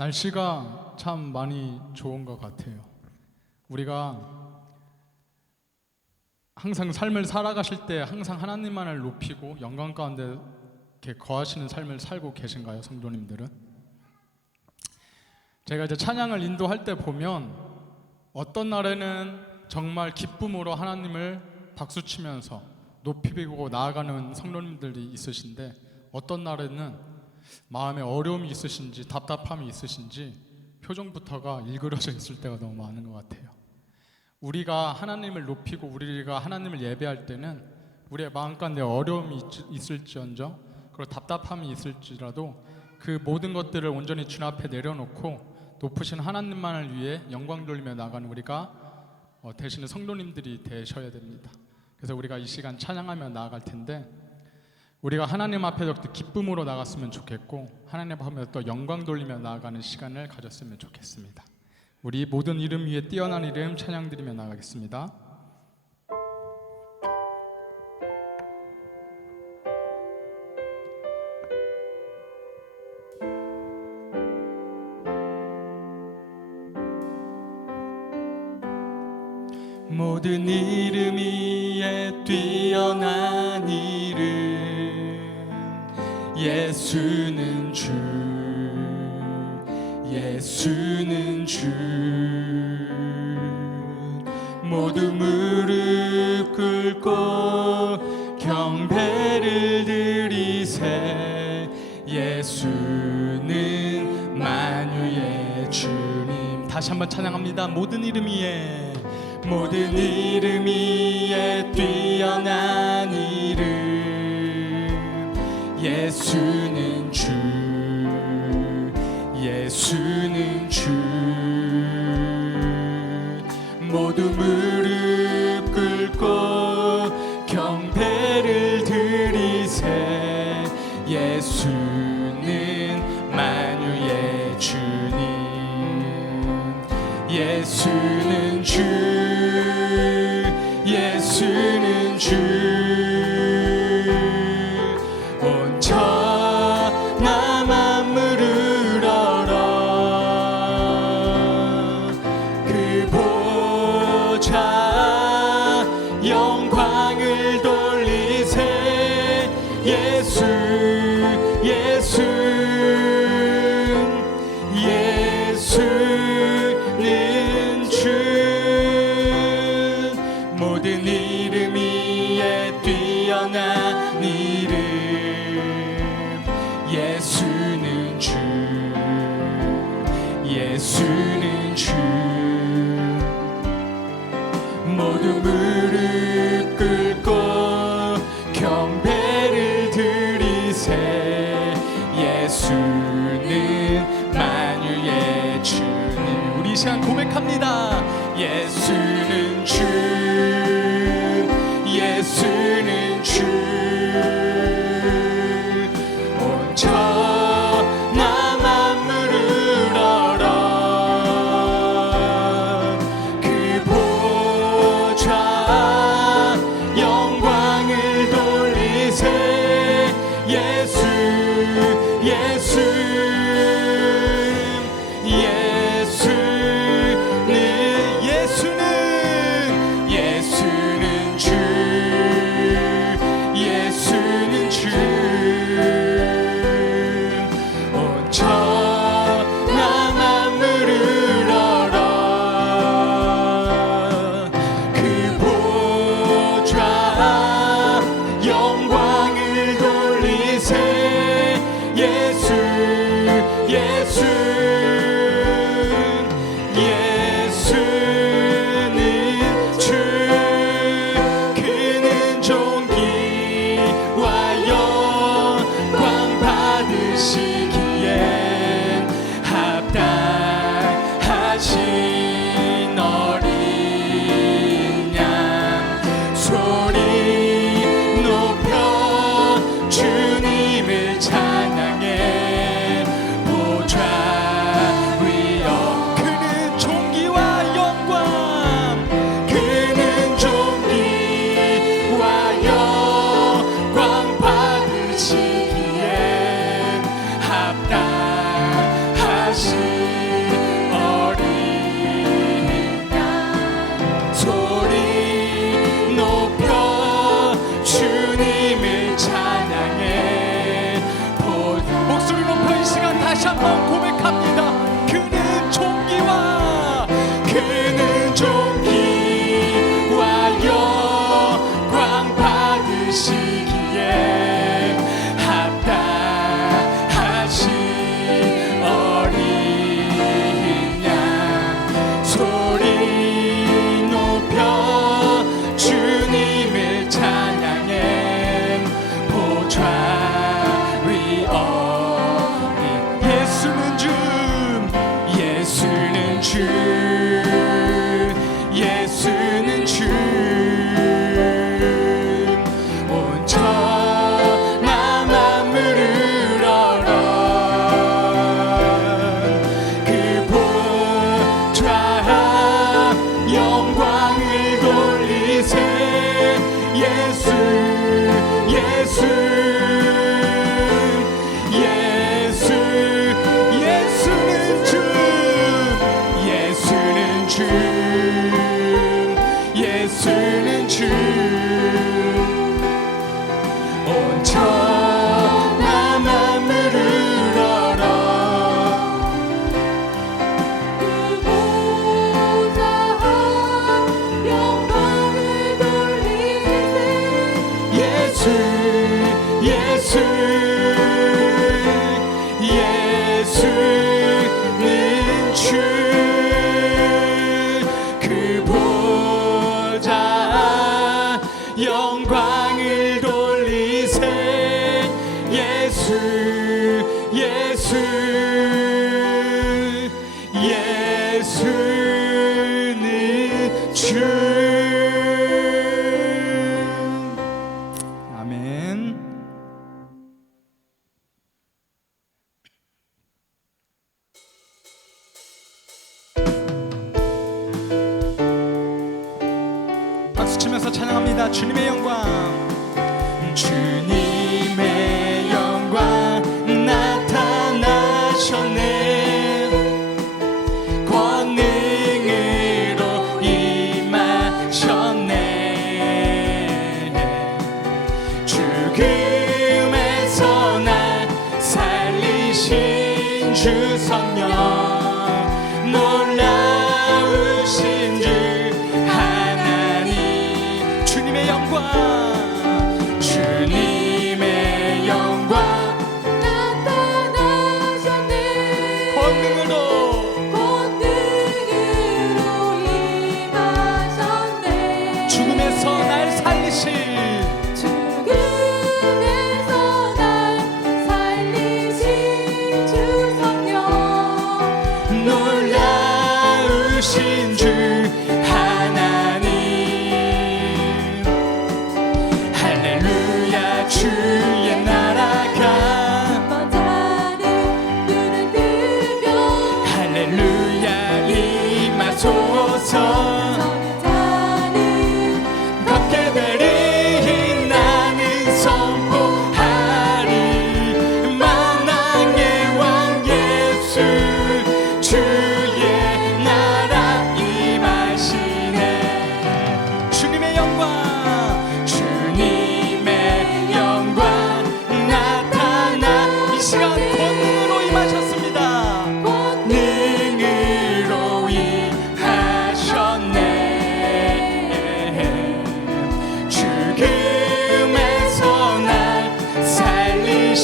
날씨가 참 많이 좋은 것 같아요. 우리가 항상 삶을 살아가실 때 항상 하나님만을 높이고 영광 가운데 이렇게 거하시는 삶을 살고 계신가요, 성도님들은? 제가 이제 찬양을 인도할 때 보면 어떤 날에는 정말 기쁨으로 하나님을 박수치면서 높이고 나아가는 성도님들이 있으신데 어떤 날에는 마음에 어려움이 있으신지 답답함이 있으신지 표정부터가 일그러져 있을 때가 너무 많은 것 같아요. 우리가 하나님을 높이고 우리가 하나님을 예배할 때는 우리의 마음 가운데 어려움이 있- 있을지언정 그리고 답답함이 있을지라도 그 모든 것들을 온전히 주님 앞에 내려놓고 높으신 하나님만을 위해 영광 돌리며 나가는 우리가 어, 되시는 성도님들이 되셔야 됩니다. 그래서 우리가 이 시간 찬양하며 나아갈 텐데 우리가 하나님 앞에 더 기쁨으로 나갔으면 좋겠고 하나님 앞에 또 영광 돌리며 나아가는 시간을 가졌으면 좋겠습니다. 우리 모든 이름 위에 뛰어난 이름 찬양 드리며 나가겠습니다. 모든 이 무릎 꿇고 경배를 드리세. 예수는 만유의 주님. 다시 한번 찬양합니다. 모든 이름 위에 모든 이름 위에 뛰어난 이름. 예수는 주 예수는 주. 모두 꿇고 경배를 드리세. 예수는 만유의 주님. 예수 예수 예수는 만유의 주님 우리 이 시간 고백합니다. 예수는 주 예수는 주 예수 예수는 주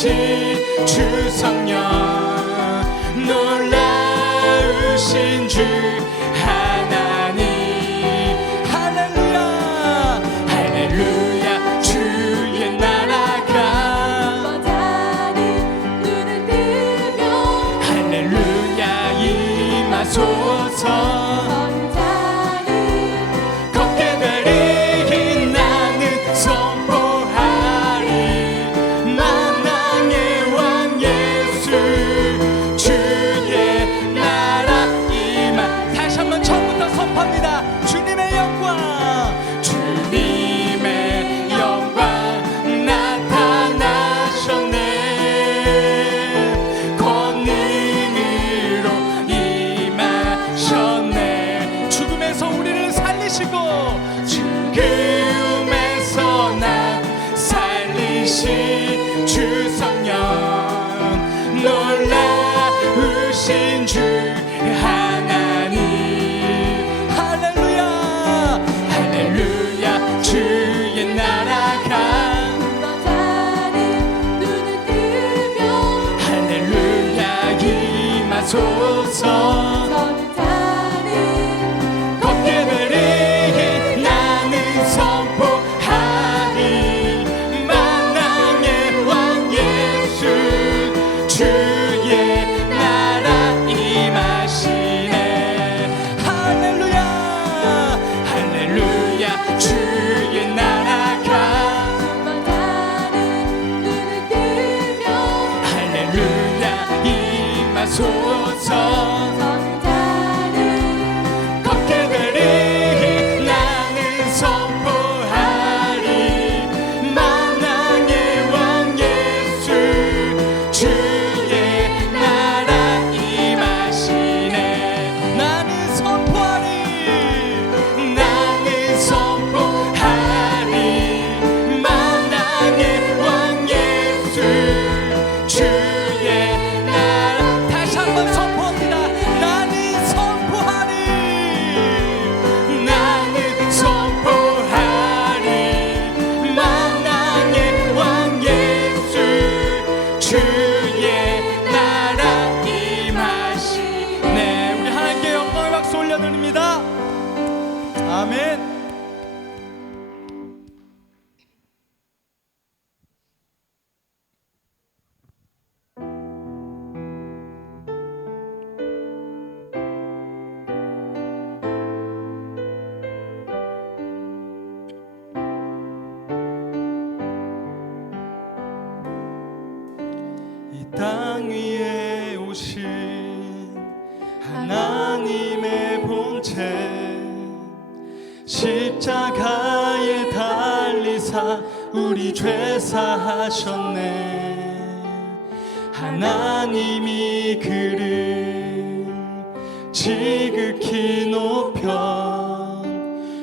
되신 주 성령. 합니다. 아멘. 십자가에 달리사 우리 죄사하셨네. 하나님이 그를 지극히 높여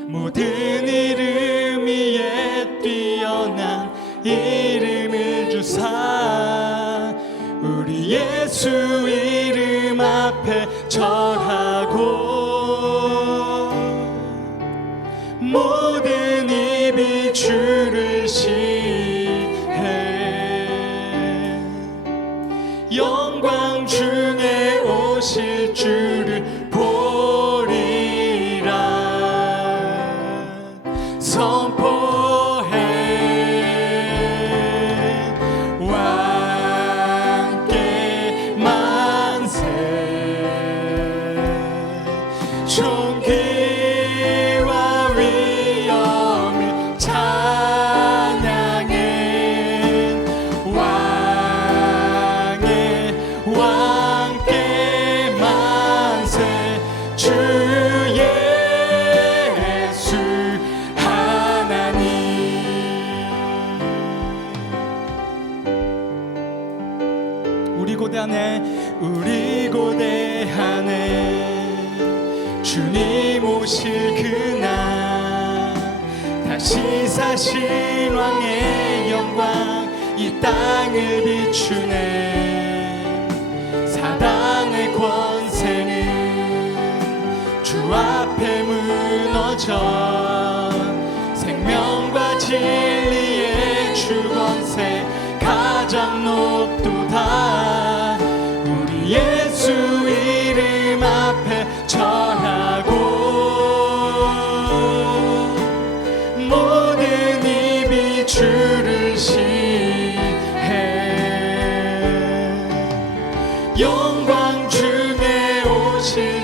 모든 이름 위에 뛰어난 이름을 주사 우리 예수 이름 앞에 절하 去 땅 높도다 우리 예수 이름 앞에 절하고 모든 입이 주를 시해. 영광 주에 오신